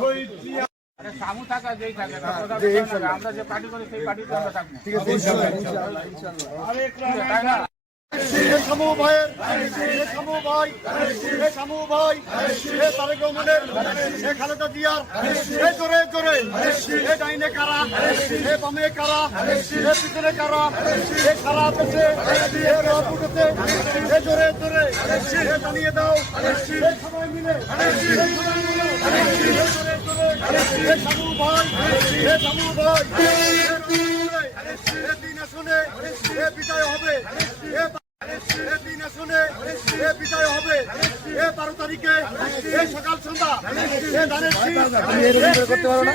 শহীদ সামু থাকা যেই থাকে আমরা যে পার্টি করি সেই পার্টিতে আমরা থাকবো। ঠিক আছে ইনশাআল্লাহ। তাই না? শামু ভাইয়ের শামু ভাই শামু ভাই তারেক রহমানের খালেদা জিয়ার জোরে জোরে ডাইনে কারা বামে কারা পিছনে কারা খারাপ আছে উঠেছে জোরে জোরে জানিয়ে দাও সবাই মিলে শামু ভাই দিন আসনে বিজয় হবে বিজয় হবে 12 তারিখে সকাল সন্ধ্যা ধানের করতে পারো না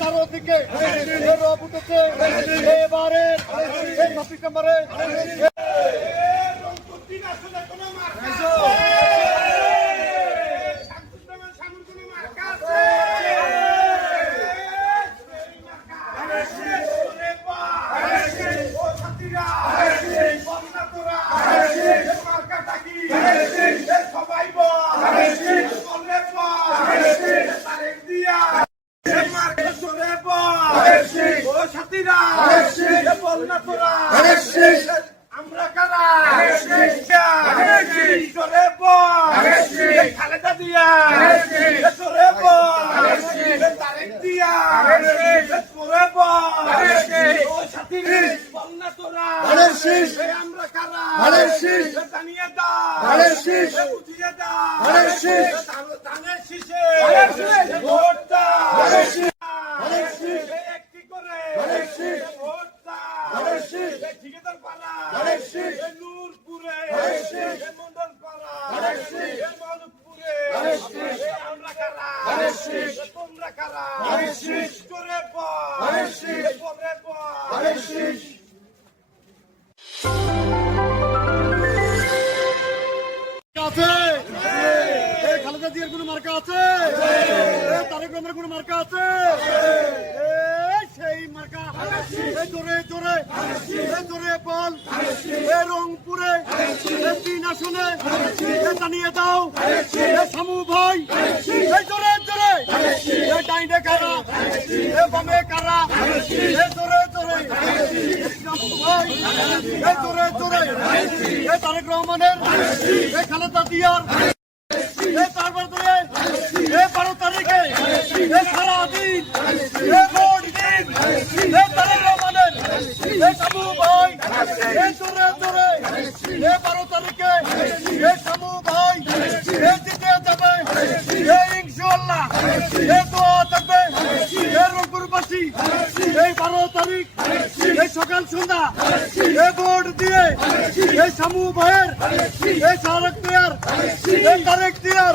তার দিকে উঠেছে এবারে 26 ডিসেম্বরে আমরা কারা খালেদা দিয়া তারেক দিয়া আমরা কারা জানিয়ে দাও বুঝিয়ে দাও ধানের শীষে ভোট দাও একটি করে ভোট দাও ঠিকাদার পাড়া নূরপুরে মন্ডল পাড়া মানবপুরে আমরা কারা তোমরা কারা জোরে পরে খালেদা জিয়ার কোন মার্কা আছে তারেক রহমানের কোন মার্কা আছে সেই মার্কা জোরে জোরে জোরে বল রংপুরে 3 আসনে জানিয়ে দাও শামু ভাই জোরে জোরে ডাইনে কারা বামে কারা জোরে জোরে শামু ভাই জোরে জোরে তারেক রহমানের খালেদা জিয়ার তারপর ধরে 12 তারিখে সারাদিন ভোট দিন তারেক রহমানের শামু ভাই জোরে জোরে 12 তারিখে শামু ভাই জিতে যাবে ইনশাআল্লাহ দোয়া থাকবে রংপুরবাসী 12 তারিখ সকাল সন্ধ্যা ভোট দিয়ে শামু ভাইয়ের তারেক জিয়ার